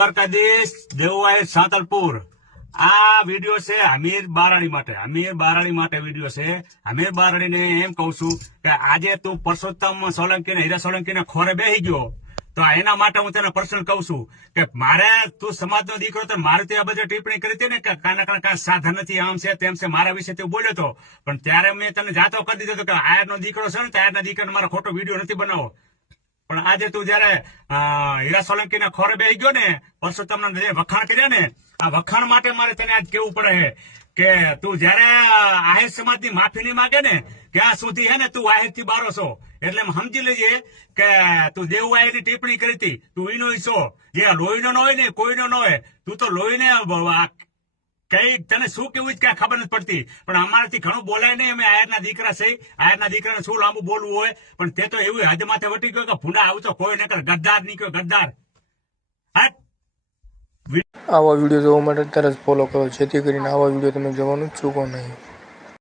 દ્વારકાધીશ દેવવાય સાંતલપુર આ વિડીયો છે હમીર બારાડી માટે વિડીયો છે। હમીર બારાડીને એમ કહું છું કે આજે તું પરસોત્તમ સોલંકી ને હીરા સોલંકી ને ખોરે બેસી ગયો તો એના માટે હું તને પર્સનલ કહું છું કે મારે તું સમાજનો દીકરો તો મારે ત્યાં બધી ટિપ્પણી કરી હતી ને કે કાના સાધન નથી, આમ છે તેમ છે, મારા વિશે તું બોલ્યો હતો, પણ ત્યારે મેં તને જાતો કરી દીધો કે આયરનો દીકરો છે ને, આયરના દીકરાને મારો ખોટો વિડીયો નથી બનાવો। પણ આજે તું જયારે હીરા સોલંકી ને ખોરે બેસી ગયો ને, પરસોત્તમ જે વખાણ કર્યા ને, આ વખાણ માટે મારે તને આજ કેવું પડે છે કે તું જયારે આહિર સમાજ ની માફી નહીં માગે ને ત્યાં સુધી હે ને તું આહિર થી બારો છો। એટલે સમજી લેજે કે તું દેવવાય ની ટિપ્પણી કરી હતી, તું ઈનો છો, જે લોહીનો ન હોય ને કોઈનો ન હોય, તું તો લોહીને કઈ તને શું કેવું કઈ ખબર નથી પડતી, પણ અમારાથી ઘણું બોલાય નહીં, અમે આયરના દીકરા છે, આયરના દીકરાને શું લાંબુ બોલવું હોય, પણ તે તો એવું હદ માથે વટી ગયો કે ભૂંડા આવું તો કોઈ નકર ગદ્દાર નીકળ્યો, ગદ્દાર। આવા વિડીયો જોવા માટે અત્યારે જ ફોલો કરો, જેથી કરીને આવા વિડીયો તમે જોવાનું ચૂકો નહીં।